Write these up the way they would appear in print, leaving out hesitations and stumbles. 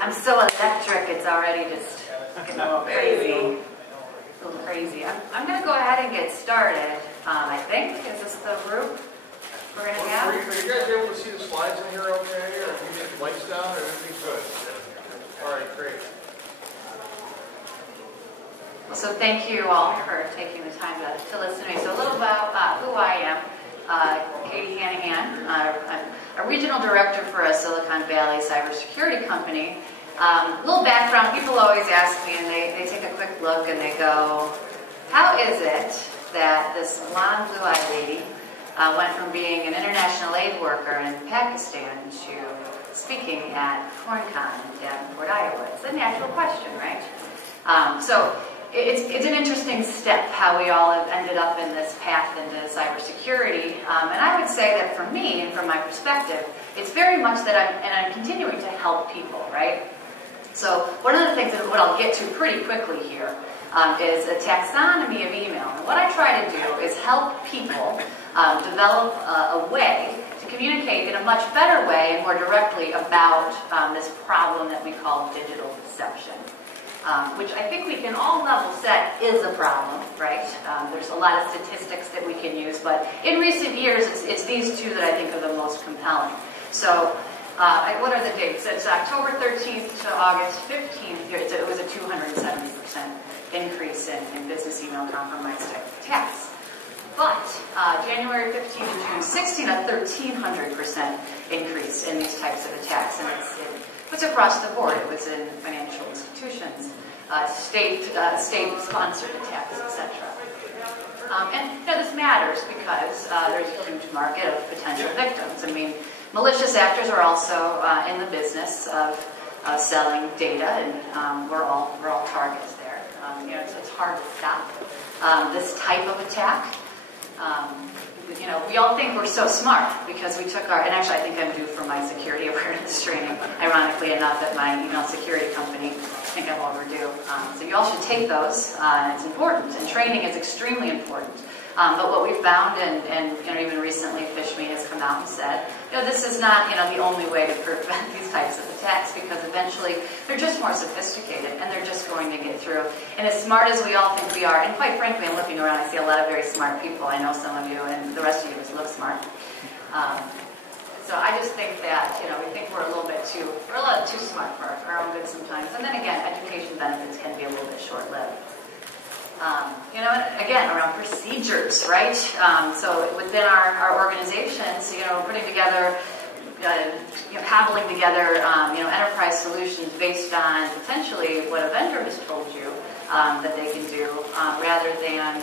I'm so electric, it's already just crazy. A little crazy. I'm going to go ahead and get started, I think. Is this the group we're going to have? Are you guys able to see the slides in here okay? Or can you get the lights down? Or everything's good? All right, great. Well, so thank you all for taking the time to listen to me. So a little about who I am. Katie Hanahan. I'm a regional director for a Silicon Valley cybersecurity company. A little background, people always ask me, and they take a quick look and they go, how is it that this blonde, blue-eyed lady went from being an international aid worker in Pakistan to speaking at CornCon in Davenport, Iowa? It's a natural question, right? So it's an interesting step how we all have ended up in this path into cybersecurity. And I would say that for me, and from my perspective, it's very much that I'm continuing to help people, right? So one of the things that what I'll get to pretty quickly here is a taxonomy of email. And what I try to do is help people develop a way to communicate in a much better way and more directly about this problem that we call digital deception. Which I think we can all level set is a problem, right? There's a lot of statistics that we can use, but in recent years, it's these two that I think are the most compelling. So, what are the dates? It's October 13th to August 15th. It was a 270% increase in business email compromise type attacks. But January 15 to June 16, a 1,300% increase in these types of attacks, and it's across the board. It was in financial institutions, state-sponsored attacks, etc. And this matters because there's a huge market of potential victims. I mean, malicious actors are also in the business of selling data, and we're all targets there. It's hard to stop this type of attack. We all think we're so smart because we took and actually I think I'm due for my security awareness training, ironically enough, at my email security company. I think I'm overdue. So you all should take those, and it's important, and training is extremely important. But what we found, and even recently PhishMe has come out and said, this is not the only way to prevent these types of attacks, because eventually they're just more sophisticated and they're just going to get through. And as smart as we all think we are, and quite frankly, I'm looking around, I see a lot of very smart people. I know some of you, and the rest of you just look smart. So I just think that we think we're a little too smart for our own good sometimes. And then again, education benefits can be a little bit short-lived. Again, around procedures, right? So within our organizations, we're putting together, cobbling together, enterprise solutions based on potentially what a vendor has told you that they can do, rather than,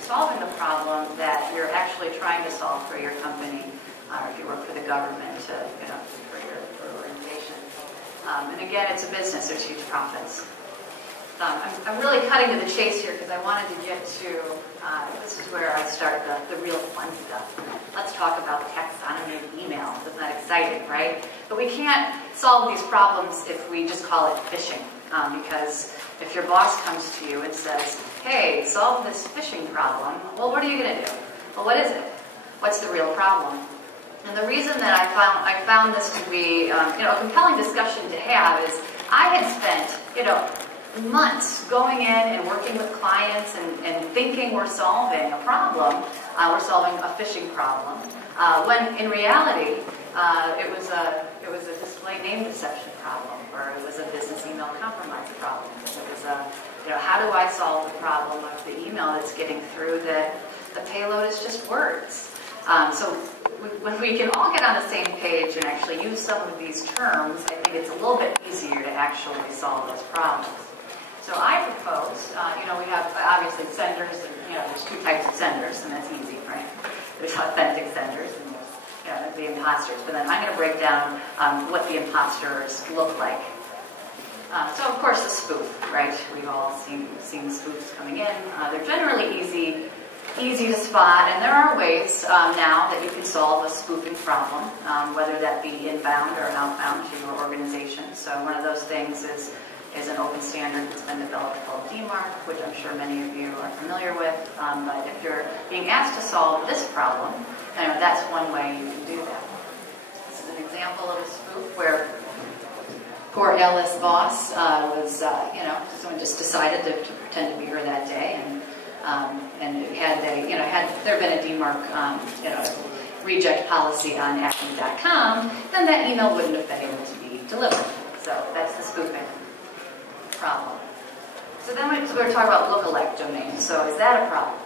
solving the problem that you're actually trying to solve for your company, or if you work for the government, for your organization. And again, it's a business. There's huge profits. I'm really cutting to the chase here because I wanted to get to, this is where I start the real fun stuff. Let's talk about taxonomy of email. Isn't that exciting, right? But we can't solve these problems if we just call it phishing. Because if your boss comes to you and says, hey, solve this phishing problem, well, what are you going to do? Well, what is it? What's the real problem? And the reason that I found this to be, a compelling discussion to have is I had spent, months going in and working with clients and thinking we're solving a problem, we're solving a phishing problem, when in reality it was a display name deception problem, or it was a business email compromise problem. It was how do I solve the problem of the email that's getting through that the payload is just words. So when we can all get on the same page and actually use some of these terms, I think it's a little bit easier to actually solve those problems. So I propose, we have obviously senders, and there's two types of senders, and that's easy, right? There's authentic senders and there's the imposters. But then I'm going to break down what the imposters look like. So of course the spoof, right? We've all seen spoofs coming in. They're generally easy to spot, and there are ways now that you can solve a spoofing problem, whether that be inbound or outbound to your organization. So one of those things is an open standard that's been developed called DMARC, which I'm sure many of you are familiar with. But if you're being asked to solve this problem, that's one way you can do that. This is an example of a spoof where poor Alice Voss someone just decided to pretend to be her that day, and had there been a DMARC reject policy on Acme.com, then that email wouldn't have been able to be delivered. So that's the spoofing problem. So then we're talking about lookalike domains. So is that a problem?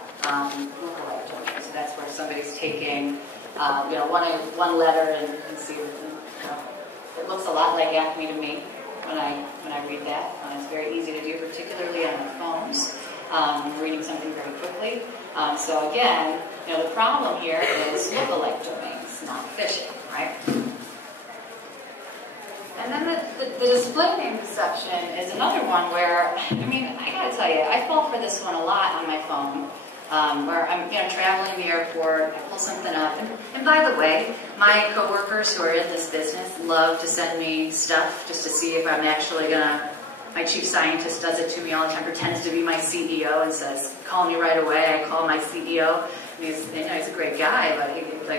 Lookalike domains. So that's where somebody's taking one letter and you can see it looks a lot like Acme to me when I read that. It's very easy to do, particularly on the phones. Reading something very quickly. So again, the problem here is lookalike domains, not phishing, right? And then the display name deception is another one where, I gotta tell you, I fall for this one a lot on my phone, where I'm traveling in the airport, I pull something up, and by the way, my coworkers who are in this business love to send me stuff just to see if I'm actually gonna. My chief scientist does it to me all the time, pretends to be my CEO and says, call me right away. I call my CEO. And he's a great guy, but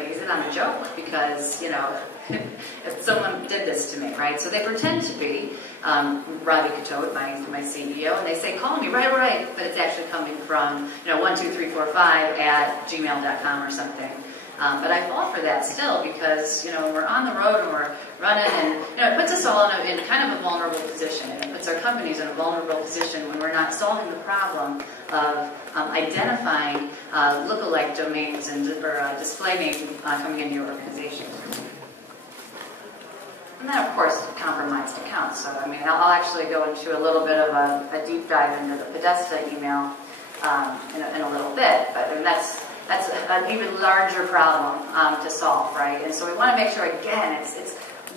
he's in on a joke because, if someone did this to me, right? So they pretend to be Robbie Catot, my CEO, and they say, call me right away. But it's actually coming from, 12345 at gmail.com or something. But I fall for that still because, when we're on the road and we're running and, it puts us all in kind of a vulnerable position. And it puts our companies in a vulnerable position when we're not solving the problem of identifying lookalike domains or display names coming into your organization. And then, of course, compromised accounts. So, I'll actually go into a little bit of a deep dive into the Podesta email in a little bit. But that's an even larger problem to solve, right? And so we want to make sure, again,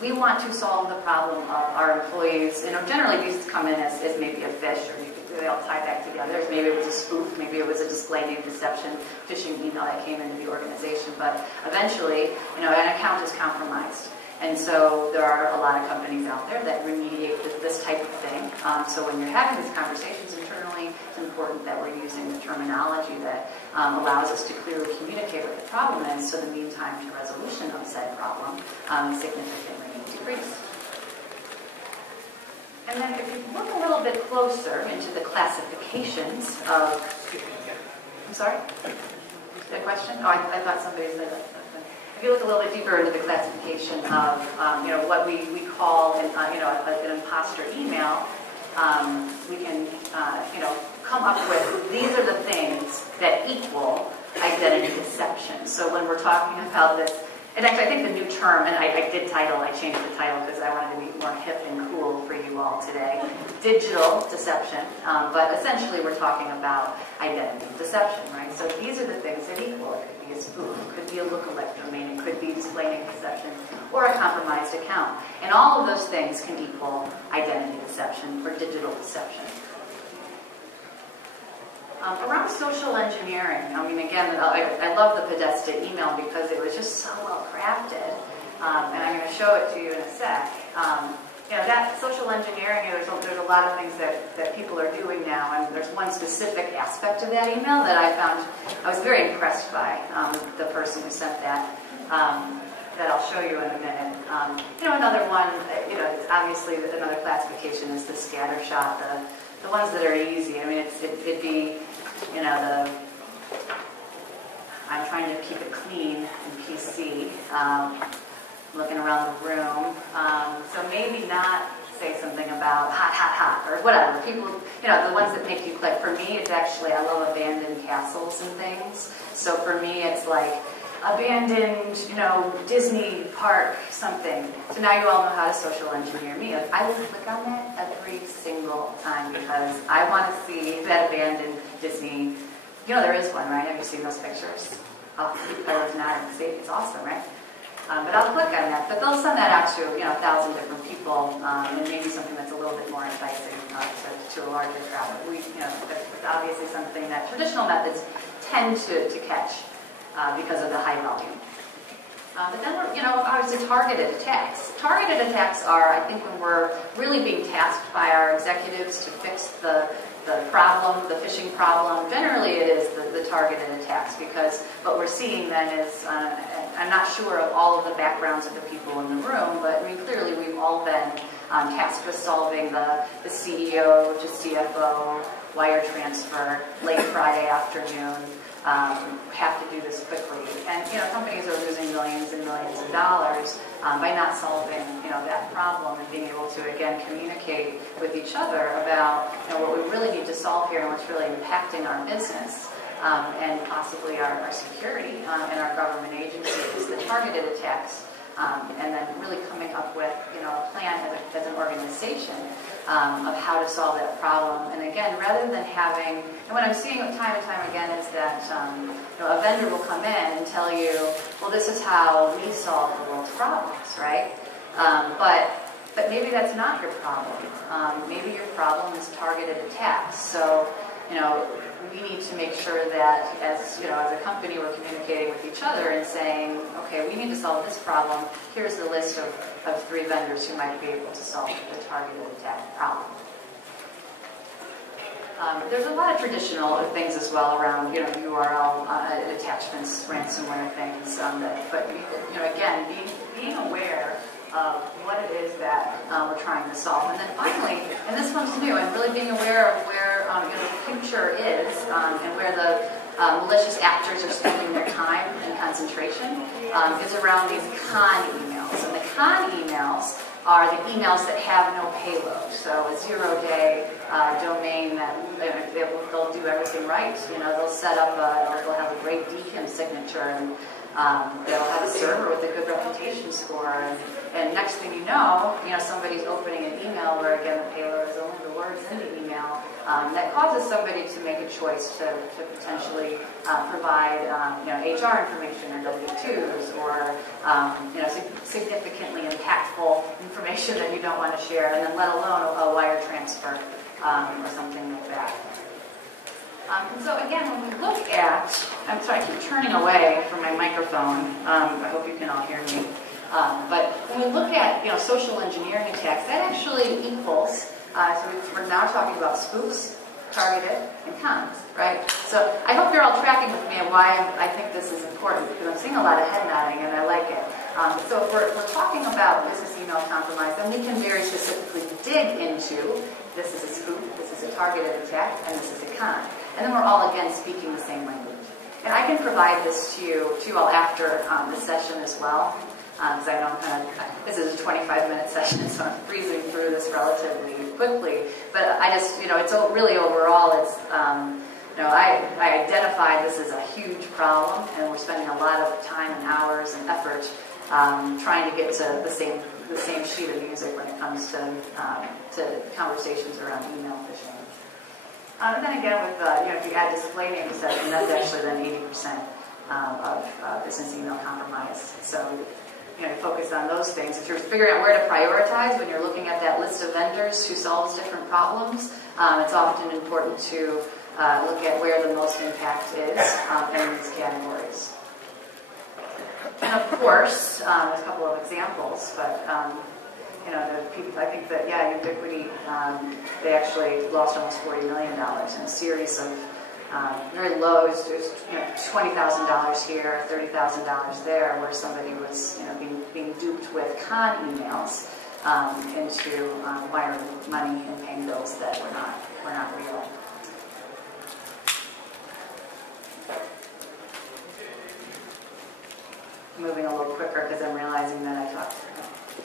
we want to solve the problem of our employees. Generally these come in as maybe a phish, or they all tie back together. Maybe it was a spoof, maybe it was a display name deception, phishing email that came into the organization. But eventually, an account is compromised. And so there are a lot of companies out there that remediate this type of thing. So when you're having these conversations internally, it's important that we're using the terminology that allows us to clearly communicate what the problem is, so the mean time to resolution of said problem significantly decrease. And then if you look a little bit closer into the classifications of... I'm sorry? That question? Oh, I thought somebody said that. If you look a little bit deeper into the classification of, what we call, an imposter email, we can, come up with, these are the things that equal identity deception. So when we're talking about this, and actually I think the new term, and I changed the title because I wanted to be more hip and cool for you all today, digital deception, but essentially we're talking about identity deception, right? So these are the things that equal. It could be a spoof, it could be a lookalike domain, it could be display name deception, or a compromised account. And all of those things can equal identity deception or digital deception. Around social engineering, again, I love the Podesta email because it was just so well crafted, and I'm going to show it to you in a sec. That social engineering, there's a lot of things that people are doing now, and there's one specific aspect of that email that I was very impressed by, the person who sent that I'll show you in a minute. Another one, obviously another classification is the scattershot, the ones that are easy. I mean, it'd be, you know, I'm trying to keep it clean and PC, looking around the room. So maybe not say something about hot, hot, hot, or whatever. People, you know, the ones that make you click. For me, it's actually, I love abandoned castles and things. So for me, it's like abandoned, you know, Disney park something. So now you all know how to social engineer me. Like, I will click on that every single time because I want to see that abandoned Disney. You know, there is one, right? Have you seen those pictures? Oh, I was not. See, it's awesome, right? But I'll click on that. But they'll send that out to, you know, 1,000 different people, and maybe something that's a little bit more enticing to a larger crowd. But we, you know, that's obviously something that traditional methods tend to catch because of the high volume. But then, you know, obviously targeted attacks. Targeted attacks are, I think, when we're really being tasked by our executives to fix the problem, the phishing problem. Generally, it is the targeted attacks, because what we're seeing then is, I'm not sure of all of the backgrounds of the people in the room, but I mean, clearly we've all been tasked with solving the CEO to CFO wire transfer late Friday afternoon. Have to do this quickly, and you know, companies are losing millions and millions of dollars by not solving, you know, that problem and being able to again communicate with each other about, you know, what we really need to solve here and what's really impacting our business and possibly our security and our government agencies, the targeted attacks, and then really coming up with, you know, a plan as an organization of how to solve that problem. And again, rather than having, and what I'm seeing time and time again is that you know, a vendor will come in and tell you, well, this is how we solve the world's problems, right? But maybe that's not your problem. Maybe your problem is targeted attacks. So, you know, we need to make sure that as, you know, as a company, we're communicating with each other and saying, okay, we need to solve this problem. Here's the list of 3 vendors who might be able to solve the targeted attack problem. There's a lot of traditional things as well around, you know, URL attachments, ransomware things. But you know, again, being aware of what it is that we're trying to solve. And then finally, and this one's new, and really being aware of where you know, the picture is and where the malicious actors are spending their time and concentration is around these con emails. And the con emails are the emails that have no payload. So a 0-day domain that they'll do everything right. You know, they'll set up they'll have a great DKIM signature, and they'll have a server with a good reputation score. And next thing you know, somebody's opening an email where, again, the payload is only the words in the email. That causes somebody to make a choice to potentially provide, HR information or W-2s or, significantly impactful information that you don't want to share, and then let alone a wire transfer or something like that. And so again, when we look at, I'm sorry, I keep turning away from my microphone. I hope you can all hear me. But when we look at, social engineering attacks, that actually equals, so we're now talking about spoofs, targeted, and cons, right? So I hope you're all tracking with me on why I think this is important, because I'm seeing a lot of head nodding and I like it. So if we're talking about business email compromise, then we can very specifically dig into this is a spoof, this is a targeted attack, and this is a con. And then we're all, again, speaking the same language. And I can provide this to you all after the session as well, because I know this is a 25-minute session, so I'm breezing through this relatively quickly. But I just, it's really overall, it's, I identified this as a huge problem, and we're spending a lot of time and hours and effort trying to get to the same sheet of music when it comes to conversations around email phishing. And then again, with if you add display name deception, that's actually then 80% of business email compromise. So you focus on those things. If you're figuring out where to prioritize when you're looking at that list of vendors who solves different problems, it's often important to look at where the most impact is in these categories. And of course, there's a couple of examples, but the people, I think that, Ubiquity, they actually lost almost $40 million in a series of very low, it was $20,000 here, $30,000 there, where somebody was being duped with con emails into wiring money and paying bills that were not. were not real. Moving a little quicker because I'm realizing that I talked.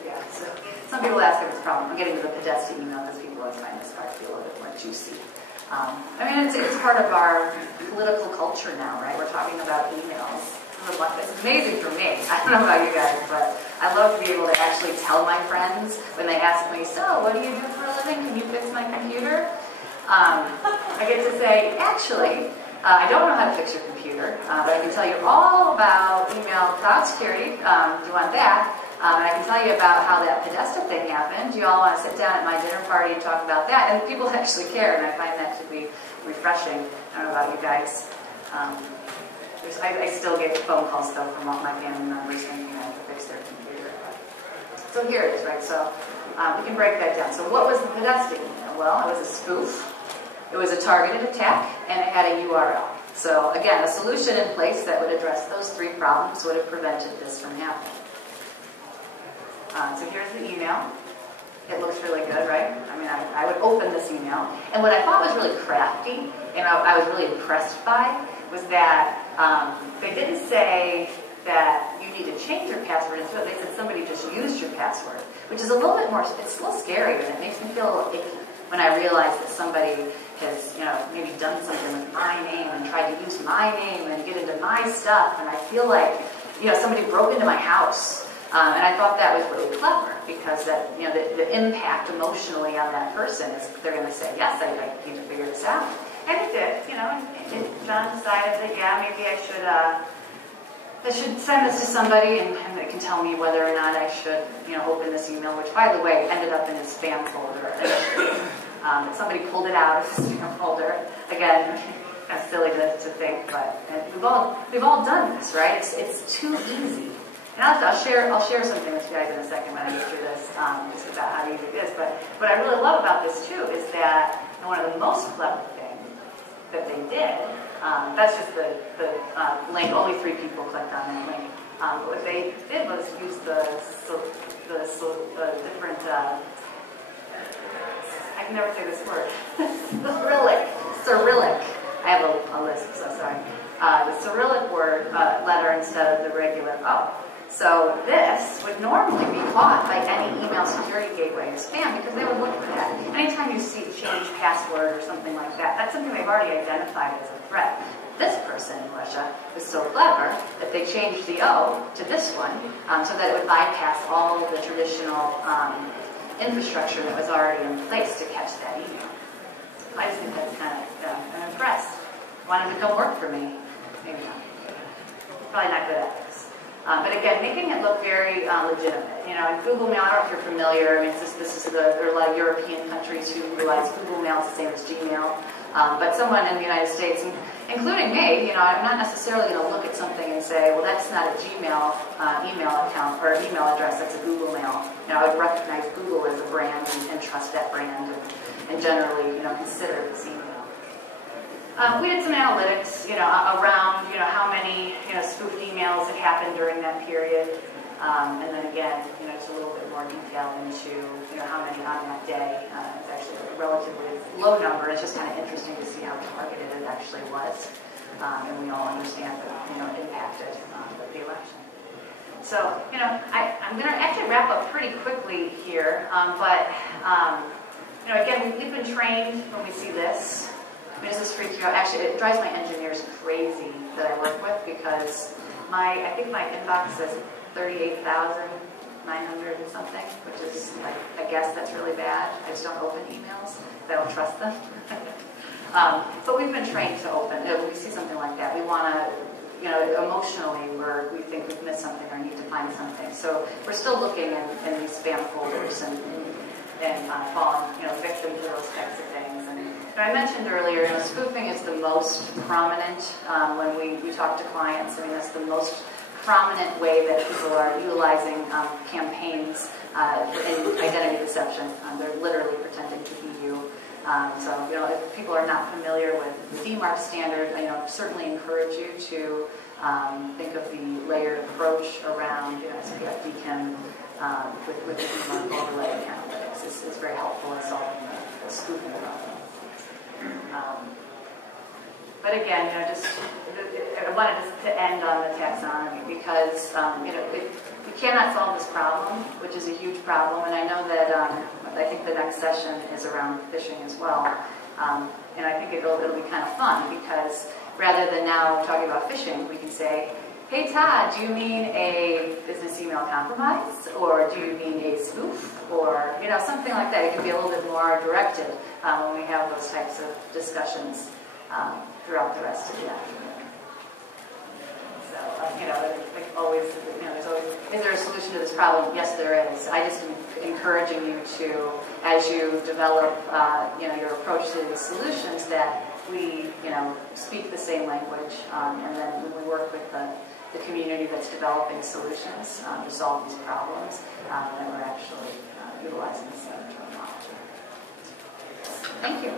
Yeah, so some people ask if it's a problem. I'm getting to the Podesta email because people always find this part to be a little bit more juicy. I mean, it's part of our political culture now, right? We're talking about emails. It's amazing for me. I don't know about you guys, but I love to be able to actually tell my friends when they ask me, so what do you do for a living? Can you fix my computer? I get to say, actually, I don't know how to fix your computer, but I can tell you all about email cloud security. Do you want that? And I can tell you about how that Podesta thing happened. You all want to sit down at my dinner party and talk about that? And people actually care, and I find that to be refreshing. I don't know about you guys. I still get phone calls, though, from all my family members thinking I have to fix their computer. So here it is, right? So we can break that down. So what was the Podesta email? Well, it was a spoof. It was a targeted attack, and it had a URL. So again, a solution in place that would address those three problems would have prevented this from happening. So here's the email. It looks really good, right? I mean, I would open this email. And what I thought was really crafty, and I was really impressed by, was that they didn't say that you need to change your password. Instead, they said somebody just used your password, which is a little bit more, it's a little scary, and it makes me feel a little icky when I realize that somebody has, maybe done something with my name and tried to use my name and get into my stuff, and I feel like, somebody broke into my house. And I thought that was really clever because that, the impact emotionally on that person is they're going to say, yes, I need to figure this out. And it did, and John decided that, yeah, maybe I should send this to somebody and they can tell me whether or not I should, open this email, which, by the way, ended up in his spam folder. Somebody pulled it out of his spam folder. Again, kind of silly to think, but we've all done this, right? It's too easy. And I'll share something with you guys in a second when I get through this, just about how easy it is. But what I really love about this too is that one of the most clever things that they did, that's just the link. Only 3 people clicked on that link. But what they did was use the different. I can never say this word. Cyrillic. I have a list, so sorry. The Cyrillic word letter instead of the regular O. So this would normally be caught by any email security gateway as spam because they would look for that. Anytime you see change password or something like that, that's something they've already identified as a threat. This person in Russia was so clever that they changed the O to this one so that it would bypass all of the traditional infrastructure that was already in place to catch that email. I just think that's kind of, I'm impressed. Want him to come work for me? Maybe not. Probably not good at this. But again, making it look very legitimate. In Google Mail, I don't know if you're familiar. I mean, there are a lot of European countries who utilize Google Mail. It's the same as Gmail. But someone in the United States, including me, I'm not necessarily going to look at something and say, well, that's not a Gmail email account or email address. That's a Google Mail. I would recognize Google as a brand and trust that brand and generally, consider this email. We did some analytics, around, how many, spoofed emails had happened during that period. And then again, just a little bit more detail into, how many on that day. It's actually a relatively low number. It's just kind of interesting to see how targeted it actually was. And we all understand that, it impacted the election. So, I'm going to actually wrap up pretty quickly here. Again, we've been trained when we see this. I mean, this is freaking out. Actually, it drives my engineers crazy that I work with because I think my inbox says 38,900 and something, which is, I guess that's really bad. I just don't open emails. I don't trust them. But we've been trained to open. When we see something like that, we want to, emotionally, we think we've missed something or need to find something. So we're still looking in these spam folders and falling, victim to those types of things. And I mentioned earlier, spoofing is the most prominent when we talk to clients. I mean, that's the most prominent way that people are utilizing campaigns in identity deception. They're literally pretending to be you. So, if people are not familiar with the DMARC standard, I certainly encourage you to think of the layered approach around, SPF DKIM with the DMARC overlay analytics. It's very helpful in solving the spoofing problem. But again, just I wanted to end on the taxonomy because we cannot solve this problem, which is a huge problem. And I know that I think the next session is around phishing as well. And I think it'll be kind of fun because rather than now talking about phishing, we can say, hey Todd, do you mean a business email compromise? Or do you mean a spoof? Or something like that. It can be a little bit more directed when we have those types of discussions throughout the rest of the afternoon. So, like always, there's always, is there a solution to this problem? Yes, there is. I just am encouraging you to, as you develop, your approach to the solutions, that we, speak the same language, and then when we work with the community that's developing solutions to solve these problems, then we're actually utilizing the same terminology. Thank you.